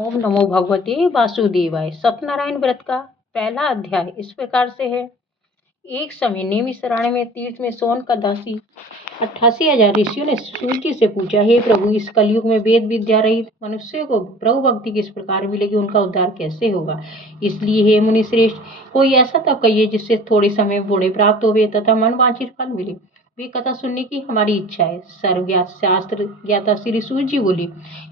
ओम नमो भगवते वासुदेवाय। सत्यनारायण व्रत का पहला अध्याय इस प्रकार से है। एक समय नेमिषारण्य में तीर्थ में सोन का दासी 88,000 ऋषियों ने सूर्य से पूछा, हे प्रभु, इस कलयुग में वेद विद्या रहित मनुष्य को प्रभु भक्ति किस प्रकार मिलेगी, उनका उद्धार कैसे होगा। इसलिए हे मुनि श्रेष्ठ, कोई ऐसा तब कहिए जिससे थोड़े समय बूढ़े प्राप्त होवे तथा मन वांछित फल मिले। वे कथा सुनने की हमारी इच्छा है। सर्वज्ञात शास्त्र ज्ञाता श्री सूर्य जी बोले,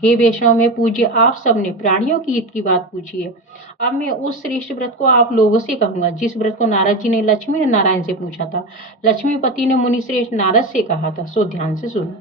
हे वैष्णव में पूज्य, आप सबने प्राणियों की हित की बात पूछी है। अब मैं उस श्रेष्ठ व्रत को आप लोगों से कहूंगा जिस व्रत को नारद जी ने लक्ष्मी नारायण से पूछा था। लक्ष्मीपति ने मुनि श्रेष्ठ नारद से कहा था, सो ध्यान से सुनो।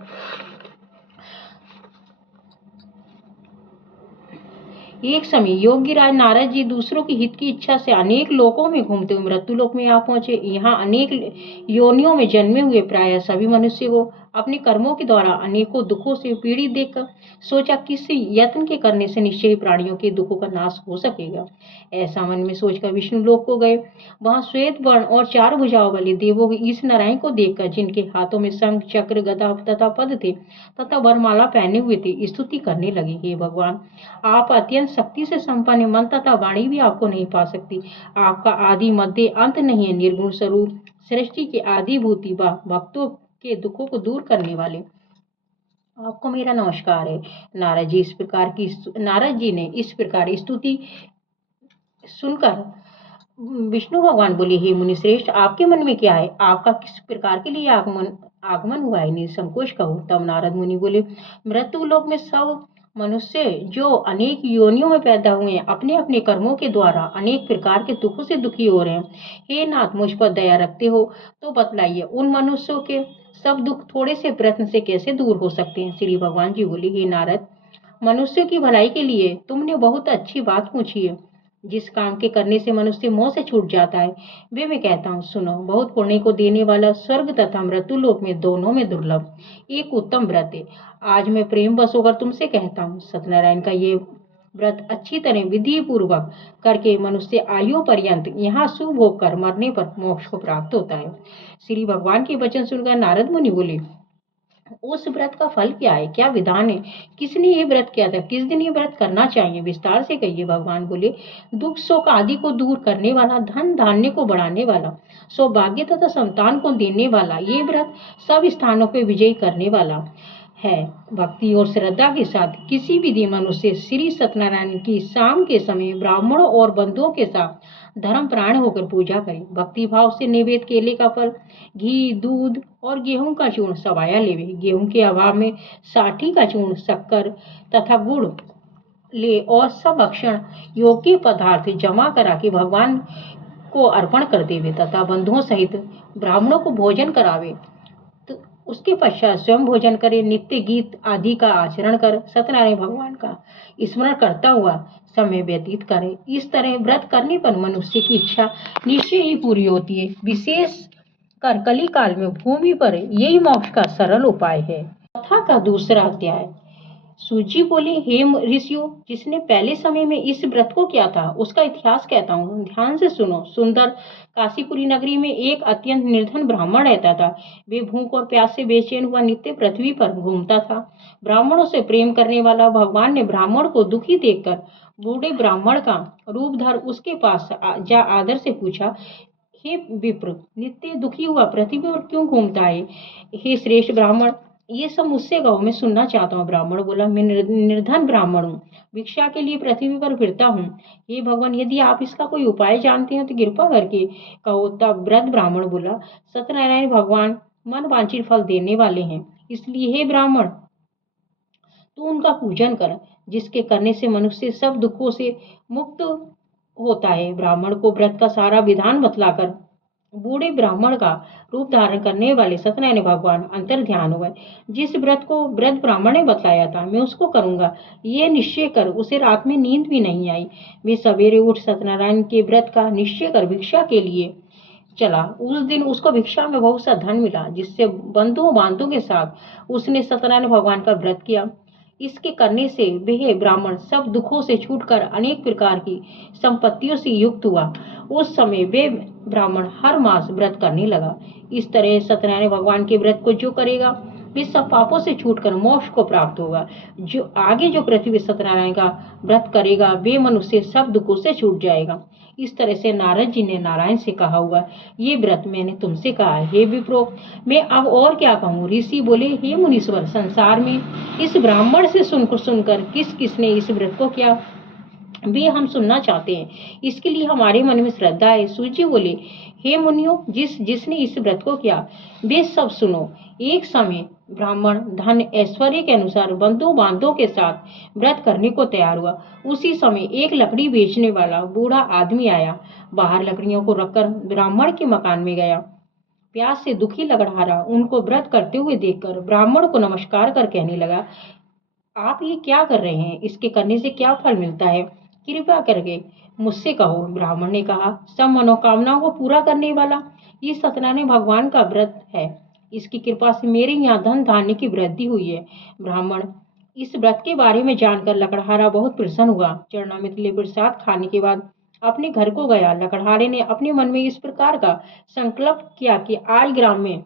एक समय योगी राज नारद जी दूसरों की हित की इच्छा से अनेक लोकों में घूमते हुए मृत्यु लोक में आ पहुंचे। यहाँ अनेक योनियों में जन्मे हुए प्राय सभी मनुष्य को अपने कर्मों के द्वारा अनेकों दुखों से पीड़ित देखकर सोचा, किसी यत्न के करने से निश्चय प्राणियों के दुखों का नाश हो सकेगा। ऐसा मन में सोचकर विष्णु लोक को गए। वहां श्वेत वर्ण और 4 भुजाओं वाले देवों ईश नारायण को देखकर, जिनके हाथों में शंख चक्र गदा तथा पद थे तथा वरमाला पहने हुए थे, स्तुति करने लगे, हे भगवान, आप अत्यंत शक्ति से संपन्न, मन तथा वाणी भी आपको नहीं पा सकती। आपका आदि मध्य अंत नहीं है। निर्गुण स्वरूप, सृष्टि के आदिभूति व भक्तों के दुखों को दूर करने वाले, आपको मेरा नमस्कार है। नारद जी ने इस प्रकार स्तुति सुनकर विष्णु भगवान बोले, हे मुनि श्रेष्ठ, आपके मन में क्या है? आपका किस प्रकार के लिए आगमन हुआ है? निसंकोच कहो। तब नारद मुनि बोले, मृत्यु लोक में सब मनुष्य जो अनेक योनियों में पैदा हुए हैं, अपने अपने कर्मों के द्वारा अनेक प्रकार के दुखों से दुखी हो रहे हैं। हे नाथ, मुझ पर दया रखते हो तो बतलाइए, उन मनुष्यों के सब दुख थोड़े से प्रयत्न से कैसे दूर हो सकते हैं? श्री भगवान जी बोले, हे नारद, मनुष्य की भलाई के लिए तुमने बहुत अच्छी बात पूछी है। जिस काम के करने से मनुष्य मोह से छूट जाता है, वे मैं कहता हूँ, सुनो। बहुत पुण्य को देने वाला, स्वर्ग तथा मृत्यु लोक में दोनों में दुर्लभ एक उत्तम व्रत है। आज मैं प्रेम बस होकर तुमसे कहता हूँ, सत्यनारायण का ये व्रत अच्छी तरह विधि पूर्वक करके मनुष्य आयु पर्यंत यहाँ शुभ भोग कर मरने पर मोक्ष को प्राप्त होता है। श्री भगवान के वचन सुनकर नारद मुनि बोले, उस व्रत का फल क्या है, क्या विधान है, किसने ये व्रत किया था, किस दिन ये व्रत करना चाहिए, विस्तार से कहिए। भगवान बोले, दुख शोक आदि को दूर करने वाला, धन धान्य को बढ़ाने वाला, सौभाग्य तथा संतान को देने वाला, ये व्रत सब स्थानों पर विजय करने वाला है। भक्ति और श्रद्धा के साथ किसी भी दिन मनुष्य श्री सत्यनारायण की शाम के समय ब्राह्मणों और बंधुओं के साथ धर्म प्राण होकर पूजा करे। भक्ति भाव से नैवेद्य केले का फल, घी, दूध और गेहूं का चूर्ण सवाया लेवे। गेहूं के अभाव में साठी का चूर्ण, शक्कर तथा गुड़ ले और सब भक्षण योग्य पदार्थ जमा करा के भगवान को अर्पण कर देवे तथा बंधुओं सहित ब्राह्मणों को भोजन करावे। तो उसके पश्चात स्वयं भोजन करे। नित्य गीत आदि का आचरण कर सत्यनारायण भगवान का स्मरण करता हुआ समय व्यतीत करे। इस तरह व्रत करने पर मनुष्य की इच्छा निश्चय ही पूरी होती है। विशेष कर कली काल में भूमि पर यही मोक्ष का सरल उपाय है। कथा का दूसरा अध्याय। सूजी बोले, हे ऋषियों, जिसने पहले समय में इस व्रत को किया था उसका इतिहास कहता हूँ, ध्यान से सुनो। सुंदर काशीपुरी नगरी में एक अत्यंत निर्धन ब्राह्मण रहता था। वे भूख और प्यास से बेचैन हुआ नित्य पृथ्वी पर घूमता था। ब्राह्मणों से प्रेम करने वाला भगवान ने ब्राह्मण को दुखी देखकर बूढ़े ब्राह्मण का रूप धर उसके पास जा आदर से पूछा, हे विप्र, नित्य दुखी हुआ पृथ्वी पर क्यों घूमता है? हे श्रेष्ठ ब्राह्मण, ये सब मुझसे कहो, मैं सुनना चाहता हूँ। ब्राह्मण बोला, मैं निर्धन ब्राह्मण हूँ, भिक्षा के लिए पृथ्वी पर फिरता हूँ। हे भगवान, यदि आप इसका कोई उपाय जानते हैं तो कृपा करके कहो। तब वृद्ध ब्राह्मण बोला, सत्यनारायण भगवान मन वांछित फल देने वाले हैं, इसलिए हे ब्राह्मण, तू उनका पूजन कर, जिसके करने से मनुष्य सब दुखों से मुक्त होता है। ब्राह्मण को व्रत का सारा विधान बतलाकर बूढ़े ब्राह्मण का रूप धारण करने वाले सत्यनारायण भगवान अंतर ध्यान हुए। जिस व्रत को वृद्ध ब्राह्मण ने बताया था, मैं उसको करूंगा, ये निश्चय कर उसे रात में नींद भी नहीं आई। वे सवेरे उठ सत्यनारायण के व्रत का निश्चय कर भिक्षा के लिए चला। उस दिन उसको भिक्षा में बहुत सा धन मिला, जिससे बंधुओं बांधों के साथ उसने सत्यनारायण भगवान का व्रत किया। इसके करने से वह ब्राह्मण सब दुखों से छूटकर अनेक प्रकार की संपत्तियों से युक्त हुआ। उस समय वे ब्राह्मण हर मास व्रत करने लगा। इस तरह सत्यनारायण भगवान के व्रत को जो करेगा वे सब पापों से छूटकर मोक्ष को प्राप्त होगा। जो पृथ्वी सत्यनारायण का व्रत करेगा वे मनुष्य सब दुखों से छूट जाएगा। इस तरह से नारद जी ने नारायण से कहा हुआ ये व्रत मैंने तुमसे कहा है। हे विप्रो, मैं अब और क्या कहूँ। ऋषि बोले, हे मुनीश्वर, संसार में इस ब्राह्मण से सुनकर किस किसने इस व्रत को किया वे हम सुनना चाहते हैं। इसके लिए हमारे मन में श्रद्धा है। सूर्य बोले, हे मुनियों, जिसने इस व्रत को किया वे सब सुनो। एक समय ब्राह्मण धन ऐश्वर्य के अनुसार बंधु बांधवों के साथ व्रत करने को तैयार हुआ। उसी समय एक लकड़ी बेचने वाला बूढ़ा आदमी आया। बाहर लकड़ियों को रखकर ब्राह्मण के मकान में गया। प्यास से दुखी लकड़हारा उनको व्रत करते हुए देखकर ब्राह्मण को नमस्कार कर कहने लगा, आप ये क्या कर रहे हैं? इसके करने से क्या फल मिलता है? कृपया करके मुझसे कहो। ब्राह्मण ने कहा, सब मनोकामनाओं को पूरा करने वाला ये सत्यनारायण भगवान का व्रत है। इसकी कृपा से मेरे यहाँ धन धान्य की वृद्धि हुई है। ब्राह्मण इस व्रत के बारे में जानकर लकड़हारा बहुत प्रसन्न हुआ। चरणामृत ले प्रसाद खाने के बाद अपने घर को गया। लकड़हारे ने अपने मन में इस प्रकार का संकल्प किया कि आज ग्राम में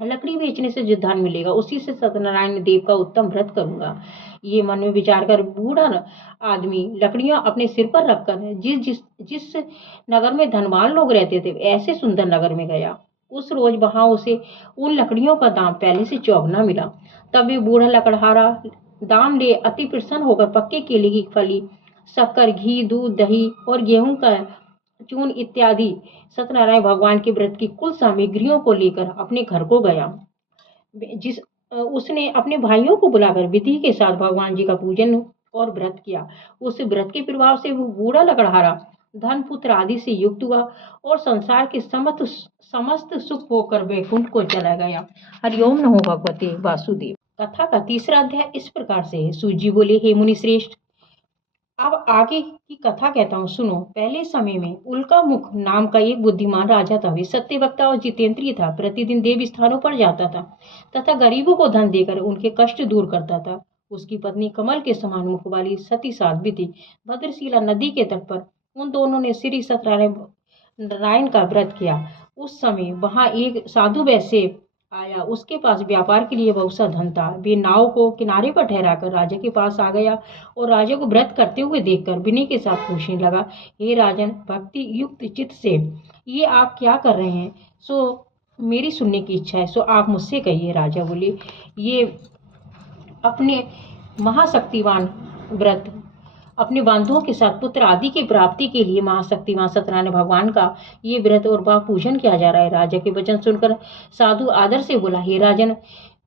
लकड़ी बेचने से जो धन मिलेगा उसी से सत्यनारायण देव का उत्तम व्रत करूंगा। ये मन में विचार कर बूढ़ा आदमी लकड़ियां अपने सिर पर रखकर जिस नगर में धनवान लोग रहते थे ऐसे सुंदर नगर में गया। उस रोज वहां उसे उन लकड़ियों का दाम पहले से चौगुना मिला। तब वे बूढ़ा लकड़हारा दाम ले अति प्रसन्न होकर पक्के केले की फली, शक्कर, घी, दूध, दही और गेहूं का चून इत्यादि सत्यनारायण भगवान के व्रत की कुल सामग्रियों को लेकर अपने घर को गया। उसने अपने भाइयों को बुलाकर विधि के साथ भगवान जी का पूजन और व्रत किया। उस व्रत के प्रभाव से वो बूढ़ा लकड़हारा धन पुत्र आदि से युक्त हुआ और संसार के समस्त सुख होकर वैकुंठ को चला गया। हरिओम नमो भगवते वासुदेव। कथा का तीसरा अध्याय इस प्रकार से है। सूजी बोले, हे मुनि श्रेष्ठ, अब आगे की कथा कहता हूँ, सुनो। पहले समय में उल्का मुख नाम का एक बुद्धिमान राजा था। वे सत्यवक्ता और जितेंद्रिय था। प्रतिदिन देव स्थानों पर जाता था तथा गरीबों को धन देकर उनके कष्ट दूर करता था। उसकी पत्नी कमल के समान मुख वाली सती साध्वी थी। भद्रशिला नदी के तट पर उन दोनों ने श्री सत्यनारायण का व्रत किया। उस समय वहां एक साधु वैश्य आया। उसके पास व्यापार के लिए बहुत सा धन था। वे नाव को किनारे पर ठहराकर राजा के पास आ गया और राजा को व्रत करते हुए देखकर विनय के साथ पूछने लगा, हे राजन, भक्ति युक्त चित्त से ये आप क्या कर रहे हैं? सो मेरी सुनने की इच्छा है, सो आप मुझसे कहिए। राजा बोले, ये अपने महाशक्तिवान व्रत अपने बांधवों के साथ पुत्र आदि की प्राप्ति के लिए महाशक्तिमान सत्यनारायण भगवान का ये व्रत और वह पूजन किया जा रहा है। राजा के वचन सुनकर साधु आदर से बोला, हे राजन,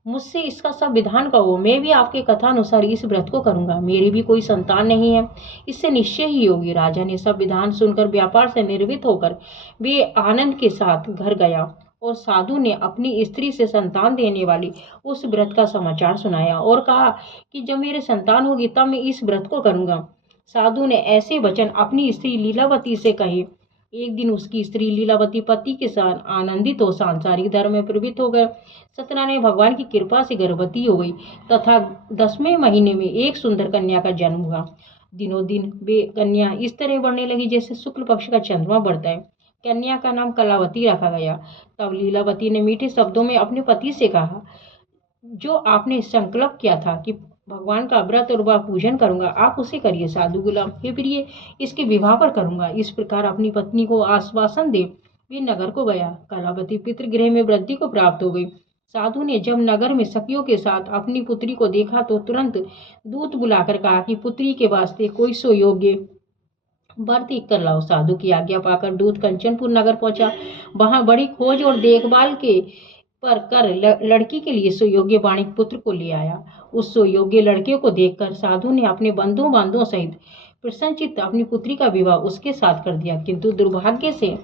मुझसे इसका सब विधान कहो। मैं भी आपके कथा अनुसार इस व्रत को करूंगा। मेरी भी कोई संतान नहीं है, इससे निश्चय ही होगी। राजा ने सब विधान सुनकर व्यापार से निर्वृत्त होकर वे आनंद के साथ घर गया और साधु ने अपनी स्त्री से संतान देने वाली उस व्रत का समाचार सुनाया और कहा कि जब मेरे संतान होगी तब मैं इस व्रत को करूंगा। साधु ने ऐसे वचन अपनी स्त्री लीलावती से कहे। एक दिन उसकी स्त्री लीलावती पति के साथ आनंदित हो सांसारिक धर्म में प्रवृत्त हो गए। सत्यनारायण भगवान की कृपा से गर्भवती हो गई तथा 10वें महीने में एक सुंदर कन्या का जन्म हुआ। दिनों दिन वे कन्या इस तरह बढ़ने लगी जैसे शुक्ल पक्ष का चंद्रमा बढ़ता है। कन्या का नाम कलावती रखा गया। तब लीलावती ने मीठे शब्दों में अपने पति से कहा, जो आपने संकल्प किया था कि भगवान का व्रत और वह पूजन करूंगा, आप उसे करिए। साधु बोला, हे प्रिय, इसके विवाह पर करूंगा। इस प्रकार अपनी पत्नी को आश्वासन दे वे नगर को गया। कलावती पितृगृह में वृद्धि को प्राप्त हो गई। साधु ने जब नगर में सखियों के साथ अपनी पुत्री को देखा तो तुरंत दूत बुलाकर कहा कि पुत्री के वास्ते कोई सुयोग्य वर देख कर लाओ। साधु की आज्ञा पाकर दूत कंचनपुर नगर पहुंचा। वहां बड़ी खोज और देखभाल के पर कर लड़की के लिए सुयोग्य वाणिक पुत्र को ले आया। उस सुयोग्य लड़के को देखकर साधु ने अपने बंधु बांधवों सहित प्रसन्नचित्त अपनी पुत्री का विवाह उसके साथ कर दिया। किंतु दुर्भाग्य से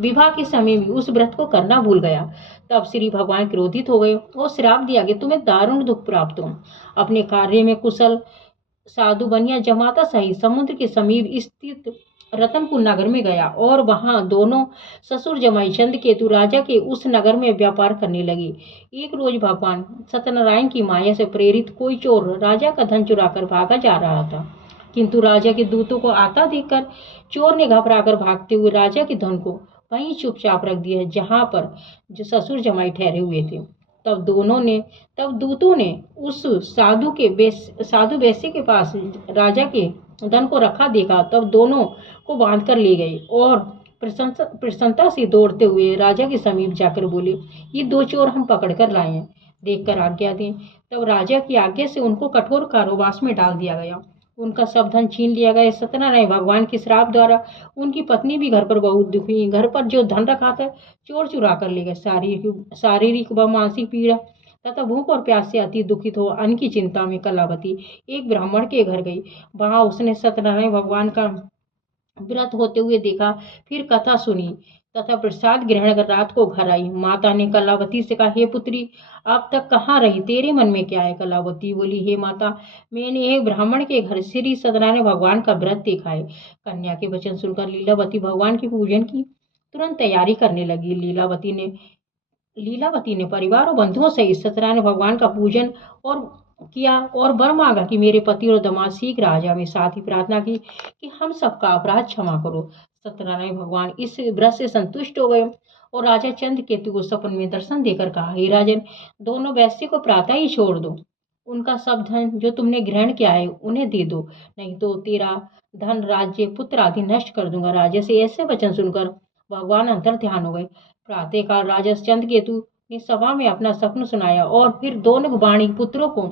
विवाह के समय भी उस व्रत को करना भूल गया। तब श्री भगवान क्रोधित हो गए और श्राप दिया कि तुम्हें दारुण दुख प्राप्त हो। अपने कार्य में कुशल साधु बनिया जमाता सहित समुद्र के समीप स्थित रतनपुर नगर में गया और वहां दोनों ससुर जमाई चंद्रकेतु राजा के उस नगर में व्यापार करने लगे। एक रोज भगवान सत्यनारायण की माया से प्रेरित कोई चोर राजा का धन चुराकर भागा जा रहा था। किंतु राजा के दूतों को आता देखकर चोर ने घबराकर भागते हुए राजा के धन को वहीं चुपचाप रख दिया जहां पर जो ससुर जमाई ठहरे हुए थे। तब दूतों ने उस साधु वैश्य के पास राजा के धन को रखा देखा, तब दोनों को बांध कर ले गए और प्रसन्नता से दौड़ते हुए राजा के समीप जाकर बोले, ये दो चोर हम पकड़ कर लाए हैं, देखकर आज्ञा दें। तब राजा की आज्ञा से उनको कठोर कारावास में डाल दिया गया। उनका सब धन छीन लिया गया। सत्यनारायण भगवान के श्राप द्वारा उनकी पत्नी भी घर पर बहुत दुखी। घर पर जो धन रखा था चोर चुरा कर ले गए। शारीरिक व मानसिक पीड़ा तथा भूख और प्यास से अति दुखित हो अन्न की चिंता में कलावती एक ब्राह्मण के घर गई। वहां उसने सत्यनारायण भगवान का व्रत होते हुए देखा, फिर कथा सुनी तथा प्रसाद ग्रहण कर रात को घर आई। माता ने कलावती से कहा, हे पुत्री, अब तक कहाँ रही? तेरे मन में क्या है? कलावती बोली, हे माता, मैंने एक ब्राह्मण के घर श्री सत्यनारायण भगवान का व्रत देखा है। कन्या के वचन सुनकर लीलावती भगवान के पूजन की तुरंत तैयारी करने लगी। लीलावती ने परिवार और बंधुओं सहित सत्यनारायण भगवान का पूजन किया और वर मांगा कि मेरे पति और दामाद शीघ्र आ जाए। साथ ही प्रार्थना की कि हम सबका अपराध क्षमा करो। सत्यनारायण भगवान इस व्रत से संतुष्ट हो गए और राजा चंद्रकेतु को सपन में दर्शन देकर कहा, हे राजन, दोनों वैश्य को प्रातः ही छोड़ दो। उनका सब धन जो तुमने ग्रहण किया है उन्हें दे दो, नहीं तो तेरा धन, राज्य, पुत्र आदि नष्ट कर दूंगा। राजा से ऐसे वचन सुनकर भगवान अंतर ध्यान हो गए। प्रातःकाल राजा चंद्रकेतु ने सभा में अपना स्वप्न सुनाया और फिर दोनों वाणी पुत्रों को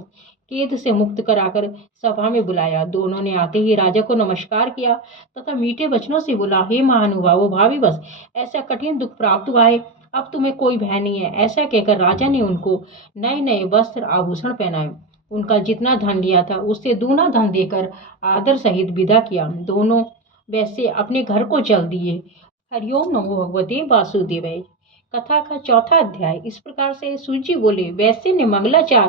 कैद से मुक्त कराकर सभा में बुलाया। दोनों ने आते ही राजा को नमस्कार किया तथा मीठे वचनों से बोला, हे महानुभावो, भावी बस ऐसा कठिन दुख प्राप्त हुआ है, अब तुम्हें कोई भय नहीं है। ऐसा कहकर राजा ने उनको नए नए वस्त्र आभूषण पहनाए। उनका जितना धन लिया था उससे दूना धन देकर आदर सहित विदा किया। दोनों वैसे अपने घर को चल दिए। हरिओम नमो भगवते वासुदेवाय। कथा का चौथा अध्याय। इस प्रकार से सूजी बोले, वैश्य ने मंगलाचार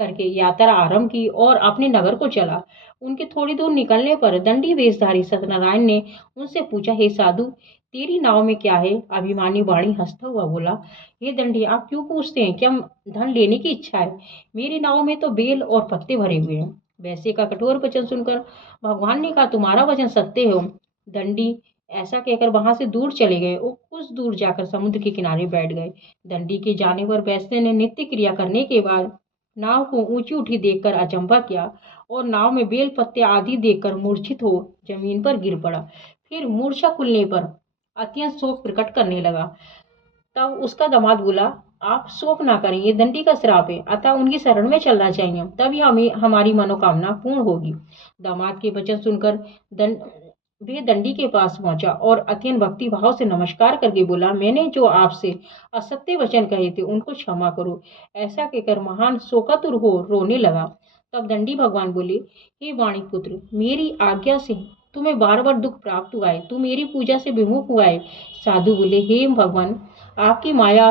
करके यात्रा आरंभ की और अपने नगर को चला। उनके थोड़ी दूर निकलने पर दंडी वेशधारी सत्यनारायण ने उनसे पूछा, हे साधु, तेरी नाव में क्या है? अभिमानी वाणी हंसता हुआ बोला, हे दंडी, आप क्यों पूछते हैं? क्या धन लेने की इच्छा है? मेरी नाव में तो बेल और पत्ते भरे हुए हैं। वैश्य का कठोर वचन सुनकर भगवान ने कहा, तुम्हारा वचन सत्य हो। दंडी ऐसा कहकर वहां से दूर चले गए और कुछ दूर जाकर समुद्र के किनारे बैठ गए। दंडी के जाने पर वैश्य ने नित्य क्रिया करने के बाद नाव को ऊंची उठी देखकर अचंभा किया और नाव में बेल पत्ते आदि देखकर मूर्छित हो जमीन पर गिर पड़ा। फिर मूर्छा खुलने पर अत्यंत शोक प्रकट करने लगा। तब उसका दामाद बोला, आप शोक ना करें, ये दंडी का श्राप है, अतः उनकी शरण में चलना चाहिए, तभी हमारी मनोकामना पूर्ण होगी। दामाद के वचन सुनकर वे दंडी के पास पहुंचा और अत्यंत भक्ति भाव से नमस्कार करके बोला, मैंने जो आपसे असत्य वचन कहे थे उनको क्षमा करो। ऐसा कहकर महान शोकातुर हो रोने लगा। तब दंडी भगवान बोले, हे वाणी पुत्र, मेरी आज्ञा से तुम्हें बार बार दुख प्राप्त हुआ है, तू मेरी पूजा से विमुख हुआ है। साधु बोले, हे भगवान, आपकी माया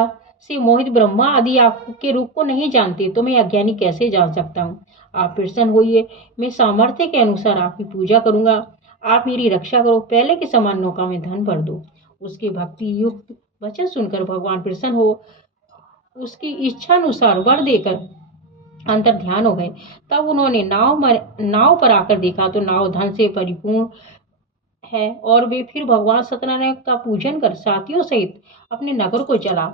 से मोहित ब्रह्मा आदि आपके रूप को नहीं जानते, तो मैं अज्ञानी कैसे जान सकता हूँ? आप प्रसन्न होइए, मैं सामर्थ्य के अनुसार आपकी पूजा करूंगा। आप मेरी रक्षा करो, पहले के समान नौका में धन भर दो। उसके भक्ति युक्त वचन सुनकर भगवान प्रसन्न हो उसकी इच्छा अनुसार वर देकर अंतर ध्यान हो गए। तब उन्होंने नाव पर आकर देखा तो नाव धन से परिपूर्ण है और वे फिर भगवान सत्यनारायण का पूजन कर साथियों सहित अपने नगर को चला।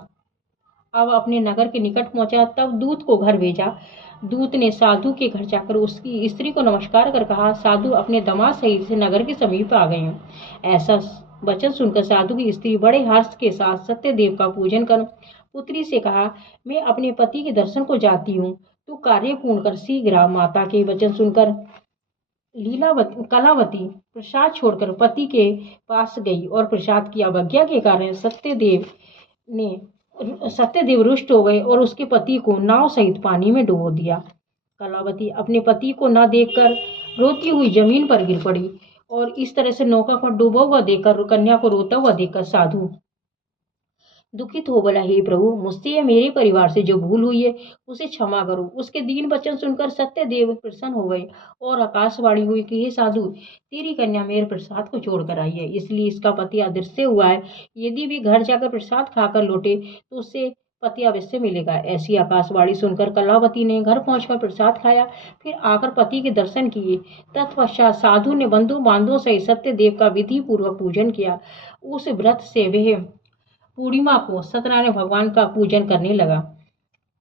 अब अपने नगर के निकट पहुंचा, तब दूत को घर भेजा। दूत ने साधु के घर जाकर उसकी स्त्री को नमस्कार कर कहा, साधु अपने दामाद सहित नगर के समीप आ गए हैं। ऐसा वचन सुनकर साधु की स्त्री बड़े हर्ष के साथ सत्यदेव का पूजन कर पुत्री से कहा, मैं अपने पति के दर्शन को जाती हूँ, तू कार्य पूर्ण कर शीघ्र आ। माता के वचन सुनकर कलावती प्रसाद छोड़कर पति के पास गई और प्रसाद की अवज्ञा के कारण सत्यदेव रुष्ट हो गए और उसके पति को नाव सहित पानी में डुबो दिया। कलावती अपने पति को न देखकर रोती हुई जमीन पर गिर पड़ी और इस तरह से नौका पर डूबा हुआ देखकर कन्या को रोता हुआ देखकर साधु दुखित हो बोला, हे प्रभु, मुझसे या मेरे परिवार से जो भूल हुई है उसे क्षमा करो। उसके दीन वचन सुनकर सत्यदेव प्रसन्न हो गए और आकाशवाणी हुई कि हे साधु, तेरी कन्या मेरे प्रसाद को छोड़कर आई है, इसलिए इसका पति अदृश्य हुआ है। यदि वे घर जाकर प्रसाद खाकर लौटे तो उससे पति अवश्य मिलेगा। ऐसी आकाशवाणी सुनकर कलावती ने घर पहुंचकर प्रसाद खाया, फिर आकर पति के दर्शन किए। तत्पश्चात साधु ने बंधु बांधवों सहित सत्यदेव का विधि पूर्वक पूजन किया। उस व्रत से वह पूर्णिमा को सत्यनारायण भगवान का पूजन करने लगा।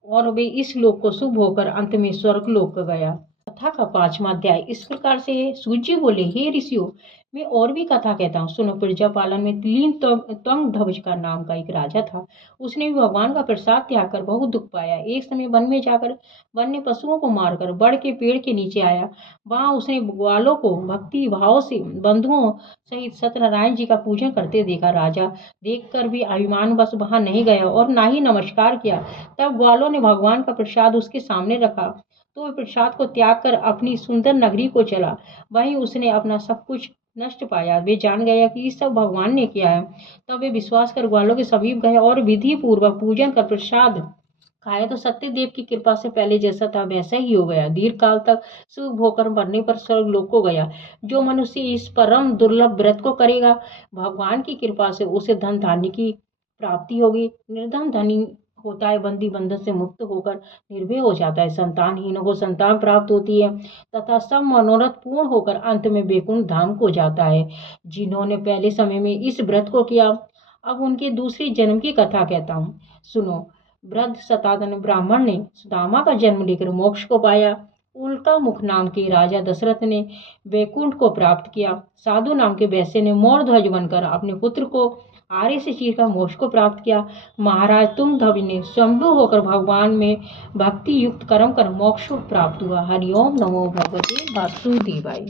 और वे इस लोक को शुभ होकर अंत में स्वर्ग लोक गया। कथा का 5वां अध्याय इस प्रकार से है। सूत जी बोले, हे ऋषियों, मैं और भी कथा कहता हूँ, सुनो। प्रजा पालन में लीन त्वंग का नाम का एक राजा था। उसने भी भगवान का प्रसाद त्याग कर बहुत दुख पाया। एक समय वन में जाकर वन्य पशुओं को मारकर बड़ के पेड़ के नीचे आया। वहां उसने ग्वालों को भक्ति भाव से बंधुओं सहित सत्यनारायण जी का पूजन करते देखा। राजा देखकर भी अभिमानवश वहां नहीं गया और ना ही नमस्कार किया। तब ग्वालों ने भगवान का प्रसाद उसके सामने रखा तो वह प्रसाद को त्याग कर अपनी सुंदर नगरी को चला। वहीं उसने अपना सब कुछ नष्ट पाया। वे जान गया कि ये सब भगवान ने किया है। तब वे विश्वास कर ग्वालों के समीप गए और विधि पूर्वक पूजन कर प्रसाद खाया तो सत्यदेव की कृपा से पहले जैसा था वैसा ही हो गया। दीर्घ काल तक सुख भोकर मरने पर स्वर्ग लोक को गया। जो मनुष्य इस परम दुर्लभ व्रत को करेगा, भगवान की कृपा से उसे धन धान्य की प्राप्ति होगी। निर्धन धनी होता है, बंदी बंधन से मुक्त होकर निर्भय हो जाता है। संतानहीनों को संतान प्राप्त होती है तथा सब मनोरथ पूर्ण होकर अंत में वैकुंठ धाम को जाता है। जिन्होंने पहले समय में इस व्रत को किया, अब उनके दूसरे जन्म की कथा कहता हूँ, सुनो। वृद्ध सतातन ब्राह्मण ने सुदामा का जन्म लेकर मोक्ष को पाया। उल्का मुख नाम के राजा दशरथ ने वैकुंठ को प्राप्त किया। साधु नाम के वैश्य ने मोर ध्वज बनकर अपने पुत्र को आर्य से चीरकर मोक्ष को प्राप्त किया। महाराज तुंगध्वज ने स्वयंभू होकर भगवान में भक्ति युक्त कर्म कर मोक्ष को प्राप्त हुआ। हरिओम नमो भगवते वासुदेवाय।